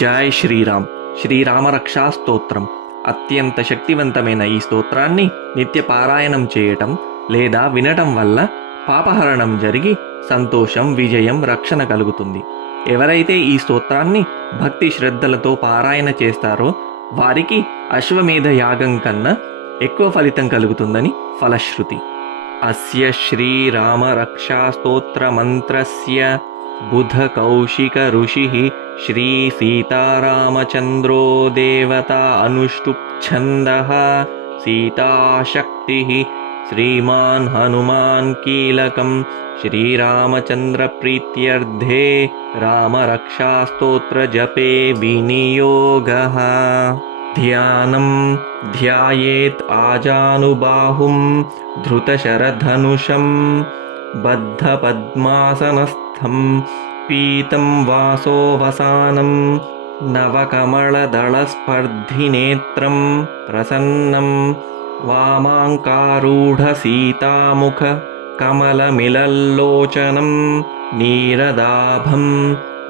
జై శ్రీరామ్. శ్రీరామ రక్షా స్తోత్రం. అత్యంత శక్తివంతమైన ఈ స్తోత్రాన్ని నిత్య పారాయణం చేయటం లేదా వినటం వల్ల పాపహరణం జరిగి సంతోషం, విజయం, రక్షణ కలుగుతుంది. ఎవరైతే ఈ స్తోత్రాన్ని భక్తి శ్రద్ధలతో పారాయణ చేస్తారో వారికి అశ్వమేధ యాగం కన్నా ఎక్కువ ఫలితం కలుగుతుందని ఫలశ్రుతి. అస్య శ్రీరామ రక్షా స్తోత్ర మంత్రస్య బుధ కౌశిక ఋషి శ్రీ సీతారామచంద్రో దేవతా అనుష్టుప్ ఛందః సీతాశక్తి శ్రీమాన్ హనుమాన్ కీలకం శ్రీరామచంద్ర ప్రీత్యర్థే రామరక్షా స్తోత్ర జపే వినియోగః. ధ్యానం ధ్యాయేత్ ఆజానుబాహుం ధృతశరధనుషం బద్ధపద్మాసనస్థం పీతం వాసోవసానం నవకమళదళస్పర్ధినేత్రం ప్రసన్నం వామాంకారూఢసీతాముఖ కమలమిలల్లోచనం నీరదాభం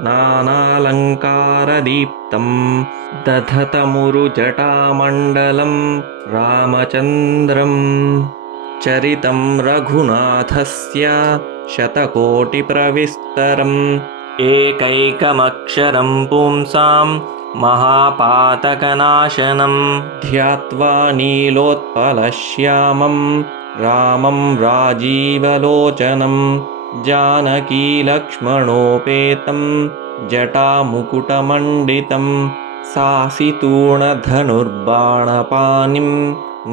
నానాలంకారదీప్తం దధతమురుజటామండలం రామచంద్రం. చరితం రఘునాథస్య శతకోటిప్రవిస్తరం ఏకైకమక్షరం పుంసాం మహాపాతకనాశనం ధ్యాత్వా నీలోత్పలశ్యామం రామం రాజీవలోచనం జానకీలక్ష్మణోపేతం జటాముకుటమండితం సాసితూణధనుర్బాణపాణిం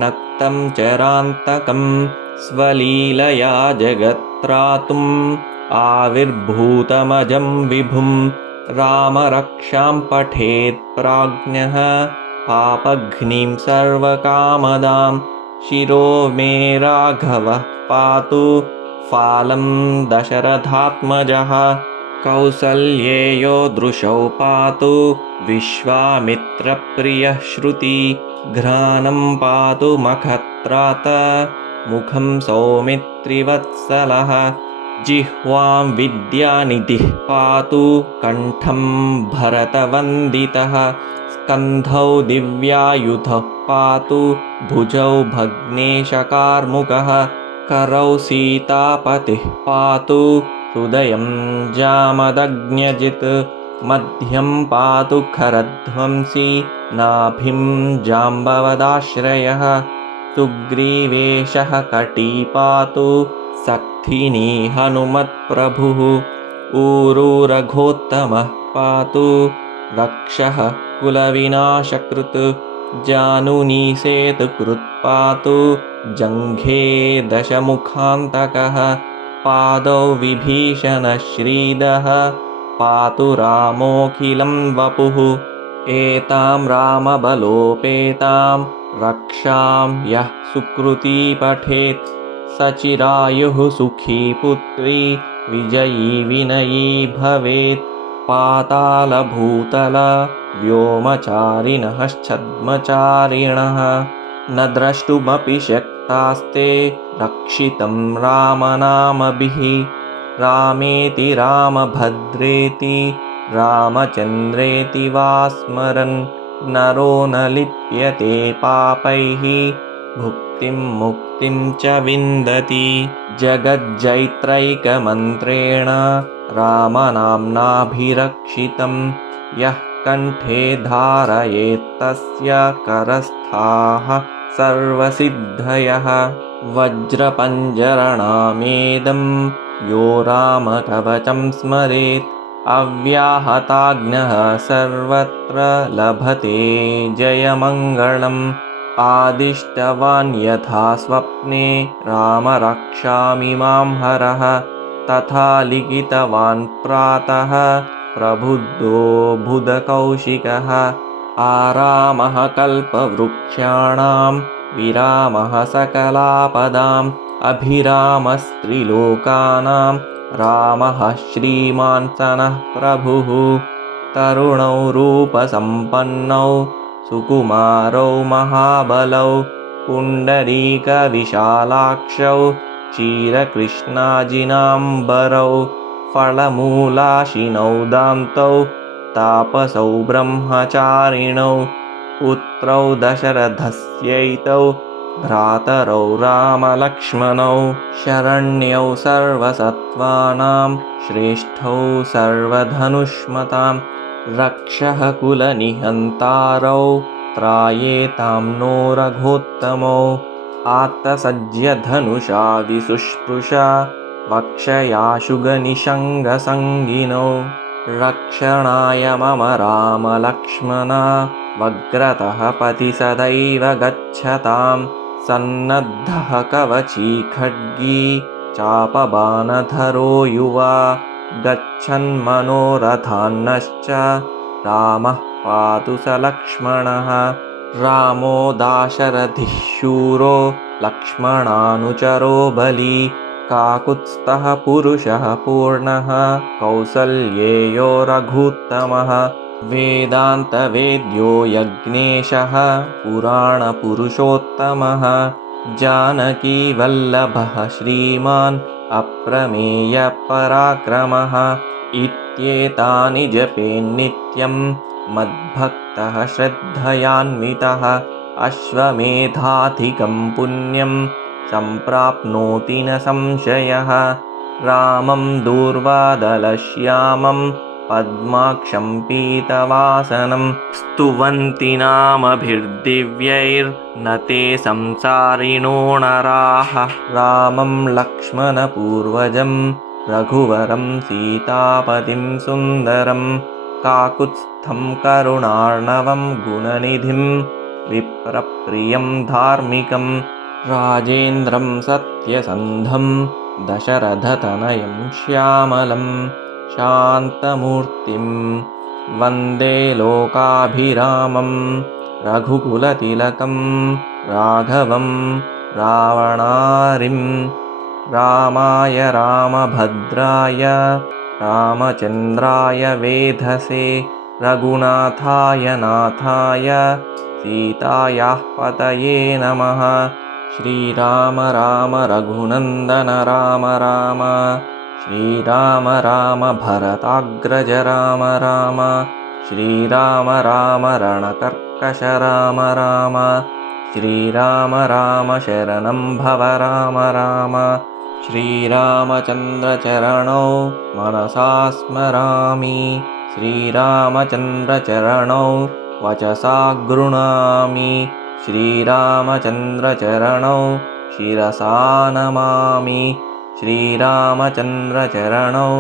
నక్తం చరాంతకం స్వలీలయా జగత్రాతుం ఆవిర్భూతమజం విభుం రామరక్షాం పఠేత్ ప్రాజ్ఞః పాపఘ్నిం సర్వకామదాం శిరో మే రాఘవః పాతు ఫాలం దశరథాత్మజః కౌసల్యేయో దృశౌ పాతు విశ్వామిత్రప్రియః శృతి ఘ్రాణం పాతు మఖత్రాత ముఖం సౌమిత్రివత్సలః జిహ్వాం విద్యానిధిః పాతు కంఠం భరతవందితః స్కంధౌ దివ్యాయుధః పాతు భుజౌ భగ్నేశకార్ముకః करौ सीतापतिः पातु हृदयं जामदग्न्यजित् मध्यं पातु खरध्वंसी नाभिं जाम्बवदाश्रयः सुग्रीवेशः कटी पातु सक्थिनी हनुमत्प्रभुः ऊरू रघोत्तमः पातु रक्षः कुलविनाशकृत् जानुनी सेतुकृत् पातु जङ्घे दशमुखान्तकः पादौ विभीषणश्रीदः पातु रामोऽखिलं वपुः एतां रामबलोपेतां रक्षां यः सुकृती पठेत् सचिरायुः सुखी पुत्री विजयी विनयी भवेत् पातालभूतल व्योमचारिणश्छद्मचारिणः न द्रष्टुमपि शक्तास्ते रक्षितं रामनामभिः रामेति रामभद्रेति रामचन्द्रेति वा स्मरन् नरो न लिप्यते पापैः भुक्तिं मुक्तिं च विन्दति जगज्जैत्रैकमन्त्रेण रामनाम्नाभिरक्षितं यः कण्ठे धारयेत्तस्य करस्थाः सर्वसिद्धयः वज्रपञ्जरणामेदं यो रामकवचं स्मरेत् अव्याहताग्नः सर्वत्र लभते जयमङ्गलम् आदिष्टवान् यथा स्वप्ने रामरक्षामि मां हरः तथा लिखितवान् प्रातः प्रबुद्धो बुधकौशिकः आरामः कल्पवृक्षाणां विरामः सकलापदाम् अभिरामस्त्रिलोकानां रामः श्रीमान् सनः प्रभुः तरुणौ रूपसम्पन्नौ सुकुमारौ महाबलौ पुण्डरीकविशालाक्षौ क्षीरकृष्णाजिनाम्बरौ फलमूलाशिनौ दान्तौ तापसौ ब्रह्मचारिणौ पुत्रौ दशरथस्यैतौ भ्रातरौ रामलक्ष्मणौ शरण्यौ सर्वसत्त्वानां श्रेष्ठौ सर्वधनुष्मतां रक्षः कुलनिहन्तारौ त्रायेतां नो रघोत्तमौ आत्तसज्यधनुषा विसुष्पृशा वक्षयाशुगनिषङ्गसङ्गिनौ रक्षणाय मम रामलक्ष्मणा वग्रतः पथि सदैव गच्छतां सन्नद्धः कवची खड्गी चापबाणधरो युवा गच्छन्मनोरथान्नश्च रामः पातु स लक्ष्मणः रामो दाशरथिः शूरो लक्ष्मणानुचरो बली काकुत्स्थः पुरुषः पूर्णः कौसल्येयो रघूत्तमः वेदान्तवेद्यो यज्ञेशः पुराणपुरुषोत्तमः जानकीवल्लभः श्रीमान् अप्रमेयपराक्रमः इत्येतानि जपेन्नित्यं मद्भक्तः श्रद्धयान्वितः अश्वमेधाधिकं पुण्यं सम्प्राप्नोति न संशयः रामं दूर्वादलश्यामं पद्माक्षं पीतवासनं स्तुवन्ति नामभिर्दिव्यैर्न ते संसारिणो नराः रामं लक्ष्मणपूर्वजं रघुवरं सीतापतिं सुन्दरं काकुत्स्थं करुणार्णवं गुणनिधिं विप्रप्रियं धार्मिकं राजेन्द्रं सत्यसन्धं दशरथतनयं श्यामलं शान्तमूर्तिं वन्दे लोकाभिरामं रघुकुलतिलकं राघवं रावणारिं रामाय रामभद्राय रामचन्द्राय वेधसे रघुनाथाय नाथाय सीतायाः पतये नमः श्रीराम राम रघुनन्दन राम राम श्रीराम राम भरताग्रज राम राम श्रीराम राम रणकर्कश राम राम श्रीराम राम शरणं भव राम राम श्रीरामचन्द्रचरणौ मनसा स्मरामि श्रीरामचन्द्रचरणौ वचसा गृह्णामि श्रीरामचन्द्रचरणौ शिरसा नमामि श्रीरामचन्द्रचरणौ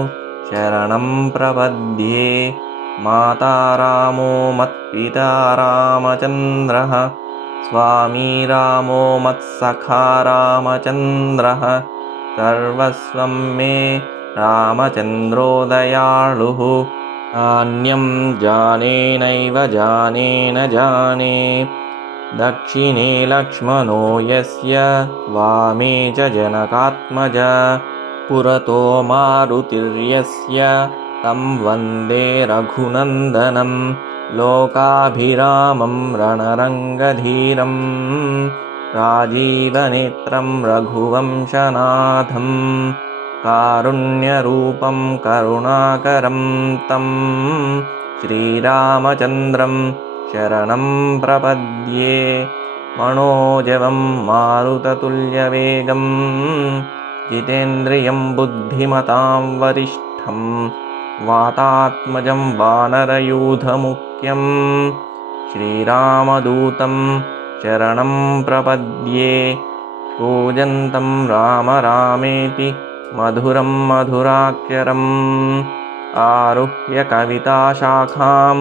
शरणं प्रपद्ये माता रामो मत्पिता रामचन्द्रः स्वामी रामो मत्सखा रामचन्द्रः सर्वस्वं मे रामचन्द्रो दयालुः नान्यं जाने नैव जाने न जाने दक्षिणे लक्ष्मणो यस्य वामे च जनकात्मजा पुरतो मारुतिर्यस्य तं वन्दे रघुनन्दनं लोकाभिरामं रणरङ्गधीरं राजीवनेत्रं रघुवंशनाथं कारुण्यरूपं करुणाकरं तं श्रीरामचन्द्रं शरणं प्रपद्ये मनोजवं मारुततुल्यवेगं जितेन्द्रियं बुद्धिमतां वरिष्ठं वातात्मजं वानरयूथमुख्यं श्रीरामदूतं शरणं प्रपद्ये कूजन्तं राम रामेति मधुरं मधुराक्षरम् आरुह्य कविताशाखां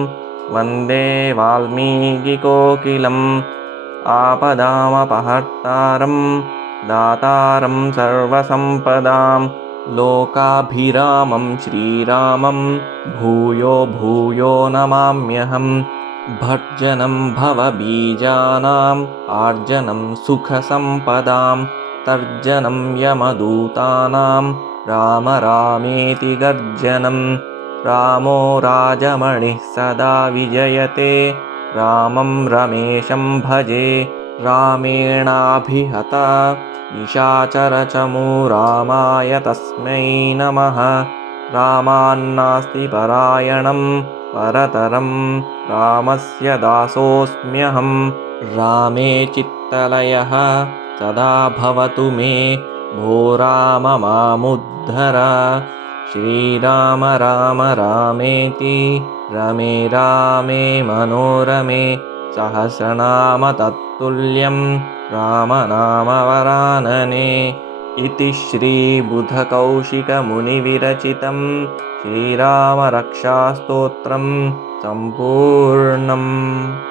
वन्दे वाल्मीकिकोकिलम् आपदामपहर्तारं दातारं सर्वसम्पदां लोकाभिरामं श्रीरामं भूयो भूयो नमाम्यहं भर्जनं भवबीजानाम् आर्जनं सुखसम्पदां तर्जनं यमदूतानां राम रामेति गर्जनं रामो राजमणिः सदा विजयते रामं रमेशं भजे रामेणाभिहता निशाचरचमू रामाय तस्मै नमः रामान्नास्ति परायणं परतरं रामस्य दासोऽस्म्यहं। रामे चित्तलयः सदा भवतु मे, भो राम मामुद्धर। श्रीराम राम रामेति रमे रामे मनोरमे, सहस्रनाम तत्तुल्यं रामनामवरानने। इति श्रीबुधकौशिकमुनिविरचितं श्रीरामरक्षास्तोत्रं सम्पूर्णम्।